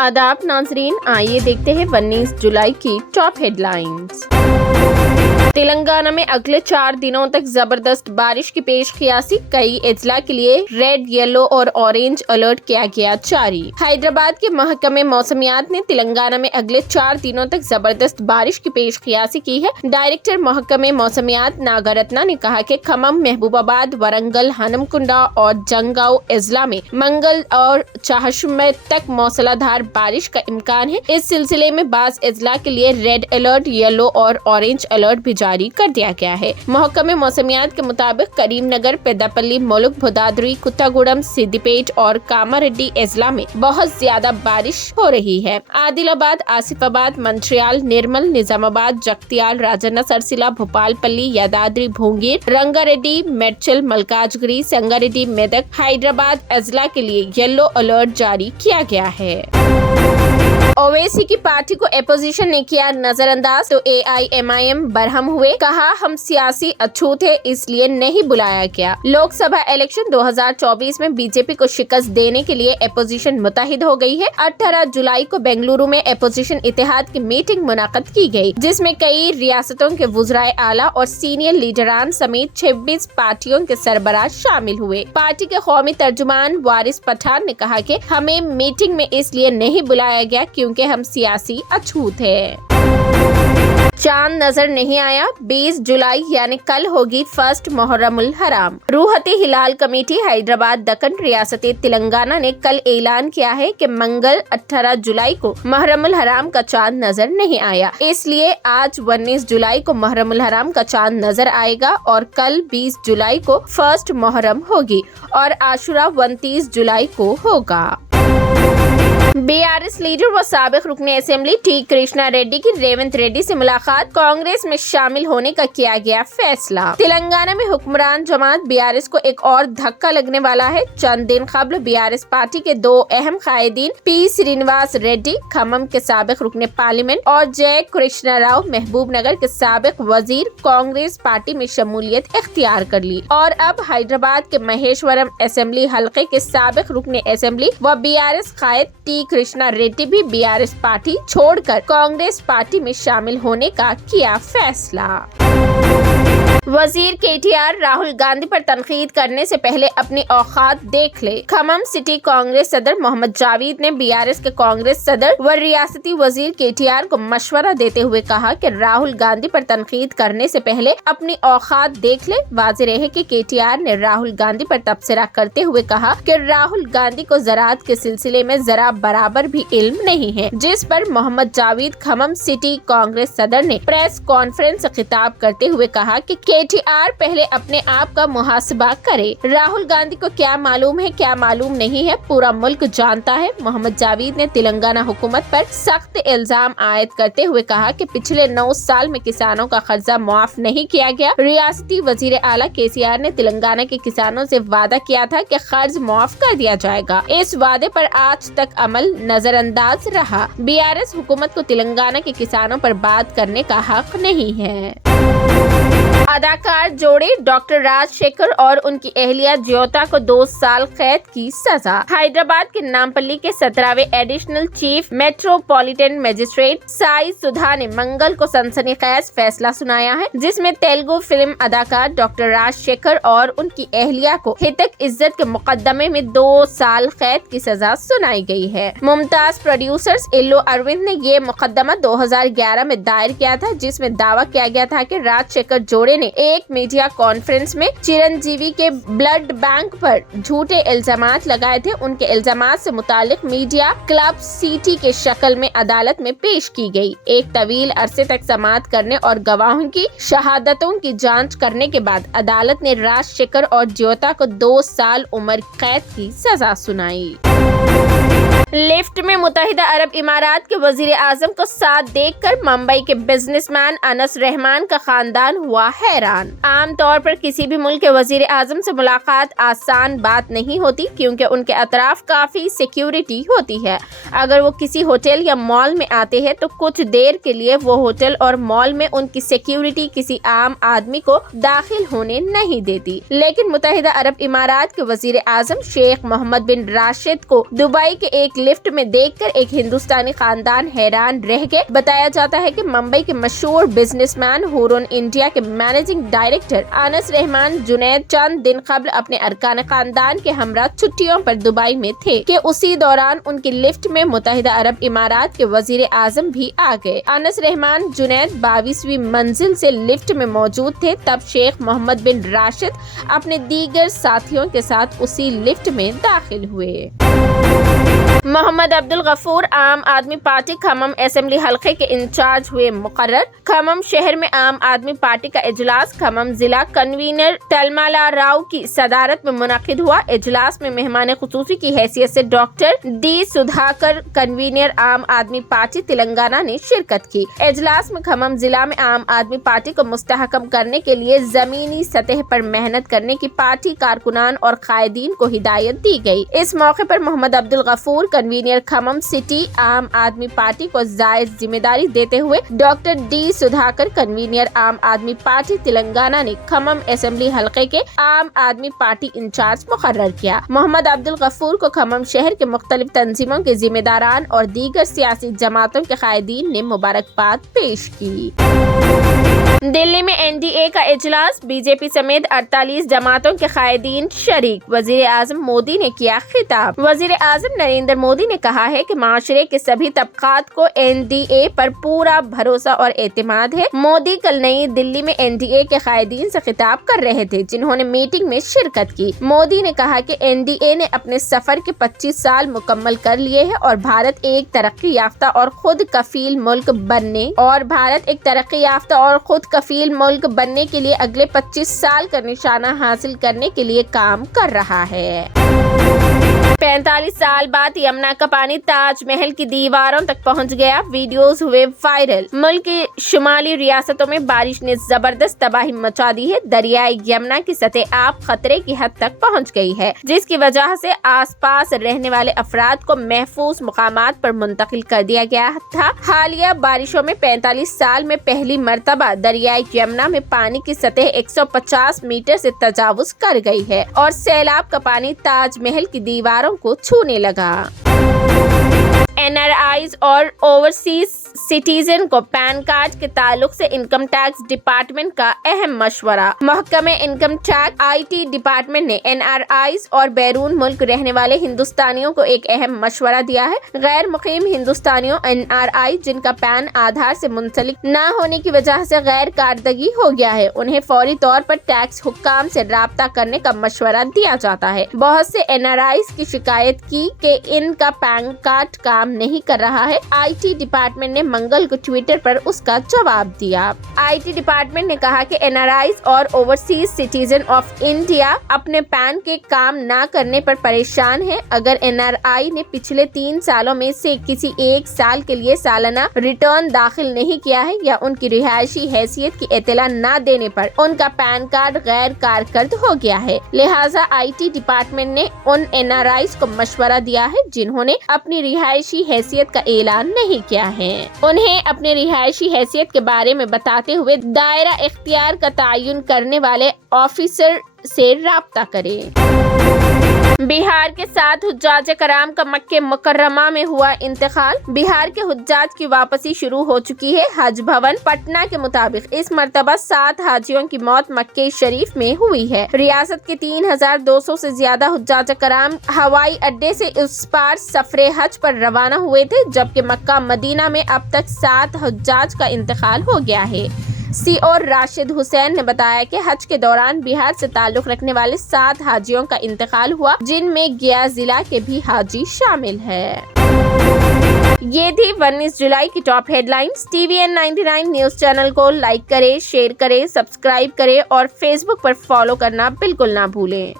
आदाब नाजरीन, आइए देखते हैं 19 जुलाई की टॉप हेडलाइंस। तेलंगाना में अगले 4 दिनों तक जबरदस्त बारिश की पेशकियासी, कई अजला के लिए रेड, येलो और ऑरेंज अलर्ट किया गया जारी। हैदराबाद के महकमे मौसमियात ने तेलंगाना में अगले 4 दिनों तक जबरदस्त बारिश की पेशकियासी की है। डायरेक्टर महकमे मौसमियात नागरत्ना ने कहा कि खम्मम, महबूबाबाद, वरंगल, हनमकुंडा और जंगांव अजला में मंगल और चाहशुमे तक मौसलाधार बारिश का इम्कान है। इस सिलसिले में बाज अजला के लिए रेड अलर्ट, येलो और ऑरेंज अलर्ट भी जारी कर दिया गया है। महकमे मौसमियात के मुताबिक करीमनगर, पेद्दापल्ली, मुलुक, भोदादरी, कुत्तागुड़म, सिद्दीपेट और कामारेड्डी अजला में बहुत ज्यादा बारिश हो रही है। आदिलाबाद, आसिफाबाद, मंचिर्याल, निर्मल, निजामाबाद, जगत्याल, राजन्ना सरसिला, भोपालपल्ली, यादाद्री भुवनगिर, रंगारेड्डी, मेड्चल, मलकाजगिरी, संगारेड्डी, मेदक, हैदराबाद अजला के लिए येलो अलर्ट जारी किया गया है। ओवैसी की पार्टी को अपोजिशन ने किया नजरअंदाज तो AIMIM बरहम हुए, कहा हम सियासी अछूत है इसलिए नहीं बुलाया गया। लोकसभा इलेक्शन 2024 में बीजेपी को शिकस्त देने के लिए अपोजिशन मुतहिद हो गई है। 18 जुलाई को बेंगलुरु में अपोजिशन इत्तेहाद की मीटिंग मुनाकद की गई, जिसमें कई रियासतों के वुज़राए आला और सीनियर लीडरान समेत 26 पार्टियों के सरबराह शामिल हुए। पार्टी के कौमी तर्जुमान वारिस पठान ने कहा कि हमें मीटिंग में इसलिए नहीं बुलाया गया क्योंकि हम सियासी अछूत हैं। चांद नजर नहीं आया, 20 जुलाई यानी कल होगी फर्स्ट मुहर्रमुल हराम। रूहती हिलाल कमेटी हैदराबाद दक्कन रियासत तेलंगाना ने कल ऐलान किया है कि मंगल 18 जुलाई को मुहर्रमुल हराम का चांद नजर नहीं आया, इसलिए आज 19 जुलाई को मुहर्रमुल हराम का चांद नजर आएगा और कल 20 जुलाई को फर्स्ट मुहर्रम होगी और आशुरा 29 जुलाई को होगा। BRS लीडर व साबिक रुकने असेंबली T कृष्णा रेड्डी की रेवंत रेड्डी से मुलाकात, कांग्रेस में शामिल होने का किया गया फैसला। तेलंगाना में हुक्मरान जमात BRS को एक और धक्का लगने वाला है। चंद दिन कबल BRS पार्टी के 2 अहम कायदीन P श्रीनिवास रेड्डी, खम्मम के साबिक रुकने पार्लियामेंट, और जय कृष्णा राव, महबूब नगर के साबिक वजीर, कांग्रेस पार्टी में शमूलियत इख्तियार कर ली और अब हैदराबाद के महेश्वरम असेंबली हल्के के साबिक रुकने असेंबली व BRS कायद T कृष्णा रेड्डी भी BRS पार्टी छोड़कर कांग्रेस पार्टी में शामिल होने का किया फैसला। वजीर KTR राहुल गांधी पर तनकीद करने से पहले अपनी औकात देख ले। खम्मम सिटी कांग्रेस सदर मोहम्मद जावेद ने BRS के कांग्रेस सदर व रियासती वजीर KTR को मशवरा देते हुए कहा कि राहुल गांधी पर तनकीद करने से पहले अपनी औकात देख ले। वाज़ेह रहे कि KTR ने राहुल गांधी पर तबसरा करते हुए कहा कि राहुल गांधी को ज़राअत के सिलसिले में जरा बराबर भी इल्म नहीं है, जिस पर मोहम्मद जावेद खम्मम सिटी कांग्रेस सदर ने प्रेस कॉन्फ्रेंस से खिताब करते हुए कहा कि KTR पहले अपने आप का मुहासबा करे। राहुल गांधी को क्या मालूम है, क्या मालूम नहीं है, पूरा मुल्क जानता है। मोहम्मद जावेद ने तेलंगाना हुकूमत पर सख्त इल्जाम आयद करते हुए कहा कि पिछले 9 साल में किसानों का कर्जा मुआफ नहीं किया गया। रियासती वजीर आला KCR ने तेलंगाना के किसानों से वादा किया था कि कर्ज मुआफ कर दिया जाएगा। इस वादे पर आज तक अमल नजरअंदाज रहा। BRS हुकूमत को तेलंगाना के किसानों पर बात करने का हक नहीं है। अदाकार जोड़े डॉक्टर राजशेखर और उनकी अहलिया ज्योता को 2 साल कैद की सजा। हैदराबाद के नामपल्ली के 17वें additional chief metropolitan magistrate Sai Sudha ने मंगल को सनसनीखेज फैसला सुनाया है, जिसमें तेलुगु फिल्म अदाकार डॉक्टर राजशेखर और उनकी अहलिया को हितक इज्जत के मुकदमे में 2 साल कैद की सजा सुनाई गई है। मुमताज प्रोड्यूसर्स इल्लू अरविंद ने ये मुकदमा 2011 में दायर किया था, जिसमें दावा किया गया था कि राजशेखर जोड़े ने एक मीडिया कॉन्फ्रेंस में चिरंजीवी के ब्लड बैंक पर झूठे इल्जामात लगाए थे। उनके इल्जामात से मुतालिक मीडिया क्लब सीटी के शक्ल में अदालत में पेश की गई। एक तवील अरसे तक समाअत करने और गवाहों की शहादतों की जांच करने के बाद अदालत ने राजशेखर और ज्योता को 2 साल उम्र कैद की सजा सुनाई। लिफ्ट में मुत्तहिदा अरब इमारात के वजीर आजम को साथ देखकर मुंबई के बिजनेसमैन अनस रहमान का खानदान हुआ हैरान। आम तौर पर किसी भी मुल्क के वजीर आजम से मुलाकात आसान बात नहीं होती, क्योंकि उनके अतराफ काफी सिक्योरिटी होती है। अगर वो किसी होटल या मॉल में आते हैं तो कुछ देर के लिए वो होटल और मॉल में उनकी सिक्योरिटी किसी आम आदमी को दाखिल होने नहीं देती। लेकिन मुत्तहिदा अरब इमारात के वजीर आजम शेख मोहम्मद बिन राशिद को दुबई के एक لفٹ میں دیکھ کر ایک ہندوستانی خاندان حیران رہ گئے۔ بتایا جاتا ہے کہ ممبئی کے مشہور بزنس مین ہورون انڈیا کے مینیجنگ ڈائریکٹر انس رحمان جنید چند دن قبل اپنے ارکان خاندان کے ہمراہ چھٹیوں پر دبئی میں تھے کہ اسی دوران ان کی لفٹ میں متحدہ عرب امارات کے وزیر اعظم بھی آ گئے۔ انس رحمان جنید 22ویں منزل سے لفٹ میں موجود تھے، تب شیخ محمد بن راشد اپنے دیگر ساتھیوں کے ساتھ اسی لفٹ میں داخل ہوئے۔ محمد عبدالغفور عام آدمی پارٹی کھمم اسمبلی حلقے کے انچارج ہوئے مقرر۔ کھمم شہر میں عام آدمی پارٹی کا اجلاس کھمم ضلع کنوینر تلمالا راؤ کی صدارت میں منعقد ہوا۔ اجلاس میں مہمان خصوصی کی حیثیت سے ڈاکٹر ڈی سدھاکر کنوینر عام آدمی پارٹی تلنگانہ نے شرکت کی۔ اجلاس میں کھمم ضلع میں عام آدمی پارٹی کو مستحکم کرنے کے لیے زمینی سطح پر محنت کرنے کی پارٹی کارکنان اور قائدین کو ہدایت دی گئی۔ اس موقع پر محمد عبدالغفور کنوینر کھمم سٹی عام آدمی پارٹی کو زائد ذمہ داری دیتے ہوئے ڈاکٹر ڈی سدھاکر کنوینر عام آدمی پارٹی تلنگانہ نے کھمم اسمبلی حلقے کے عام آدمی پارٹی انچارج مقرر کیا۔ محمد عبدالغفور کو کھمم شہر کے مختلف تنظیموں کے ذمہ داران اور دیگر سیاسی جماعتوں کے قائدین نے مبارکباد پیش کی۔ دلی میں این ڈی اے کا اجلاس، بی جے پی سمیت 48 جماعتوں کے قائدین شریک، وزیر اعظم مودی نے کیا خطاب۔ وزیر اعظم نریندر مودی نے کہا ہے کہ معاشرے کے سبھی طبقات کو این ڈی اے پر پورا بھروسہ اور اعتماد ہے۔ مودی کل نئی دلی میں این ڈی اے کے قائدین سے خطاب کر رہے تھے جنہوں نے میٹنگ میں شرکت کی۔ مودی نے کہا کہ این ڈی اے نے اپنے سفر کے 25 سال مکمل کر لیے ہیں اور بھارت ایک ترقی یافتہ اور خود کفیل ملک بننے کے لیے اگلے 25 سال کا نشانہ حاصل کرنے کے لیے کام کر رہا ہے۔ 45 سال بعد یمنا کا پانی تاج محل کی دیواروں تک پہنچ گیا، ویڈیوز ہوئے وائرل۔ ملک کی شمالی ریاستوں میں بارش نے زبردست تباہی مچا دی ہے۔ دریائے یمنا کی سطح آب خطرے کی حد تک پہنچ گئی ہے، جس کی وجہ سے آس پاس رہنے والے افراد کو محفوظ مقامات پر منتقل کر دیا گیا تھا۔ حالیہ بارشوں میں 45 سال میں پہلی مرتبہ دریائے یمنا میں پانی کی سطح 150 میٹر سے تجاوز کر گئی ہے اور سیلاب کا پانی تاج محل کی دیواروں کو چھونے لگا۔ این آر آئیز اور اوورسیز سٹیزن کو پین کارڈ کے تعلق سے انکم ٹیکس ڈپارٹمنٹ کا اہم مشورہ۔ محکمہ income tax I T department نے این آر آئیز اور بیرون ملک رہنے والے ہندوستانیوں کو ایک اہم مشورہ دیا ہے۔ غیر مقیم ہندوستانیوں این آر آئی جن کا پین آدھار سے منسلک نہ ہونے کی وجہ سے غیر کارکردگی ہو گیا ہے، انہیں فوری طور پر ٹیکس حکام سے رابطہ کرنے کا مشورہ دیا جاتا ہے۔ بہت سے این آر آئیز کی شکایت کی کہ ان کا پین کارڈ کام نہیں کر رہا ہے۔ آئی ٹی ڈپارٹمنٹ نے منگل کو ٹویٹر پر اس کا جواب دیا۔ آئی ٹی ڈپارٹمنٹ نے کہا کہ این آر آئیز اور اوورسیز سٹیزن آف انڈیا اپنے پین کے کام نہ کرنے پر پریشان ہیں۔ اگر این آر آئی نے پچھلے 3 سالوں میں سے کسی ایک سال کے لیے سالانہ ریٹرن داخل نہیں کیا ہے یا ان کی رہائشی حیثیت کی اطلاع نہ دینے پر ان کا پین کارڈ غیر کارکرد ہو گیا ہے، لہٰذا آئی ٹی ڈپارٹمنٹ نے ان این آر آئیز کو مشورہ دیا ہے جنہوں نے اپنی رہائشی حیثیت کا اعلان نہیں کیا ہے، انہیں اپنے رہائشی حیثیت کے بارے میں بتاتے ہوئے دائرہ اختیار کا تعین کرنے والے آفیسر سے رابطہ کریں۔ بہار کے 7 حجاج کرام کا مکہ مکرمہ میں ہوا انتقال، بہار کے حجاج کی واپسی شروع ہو چکی ہے۔ حج بھون پٹنہ کے مطابق اس مرتبہ 7 حاجیوں کی موت مکہ شریف میں ہوئی ہے۔ ریاست کے 3200 سے زیادہ حجاج کرام ہوائی اڈے سے اس پار سفر حج پر روانہ ہوئے تھے، جبکہ مکہ مدینہ میں اب تک 7 حجاج کا انتقال ہو گیا ہے۔ سی او راشد حسین نے بتایا کہ حج کے دوران بہار سے تعلق رکھنے والے 7 حاجیوں کا انتقال ہوا، جن میں گیا ضلع کے بھی حاجی شامل ہے۔ یہ تھی 19 جولائی کی top headlines. T V N 99 news channel کو لائک کریں، شیئر کریں، سبسکرائب کریں اور فیس بک پر فالو کرنا بالکل نہ بھولیں۔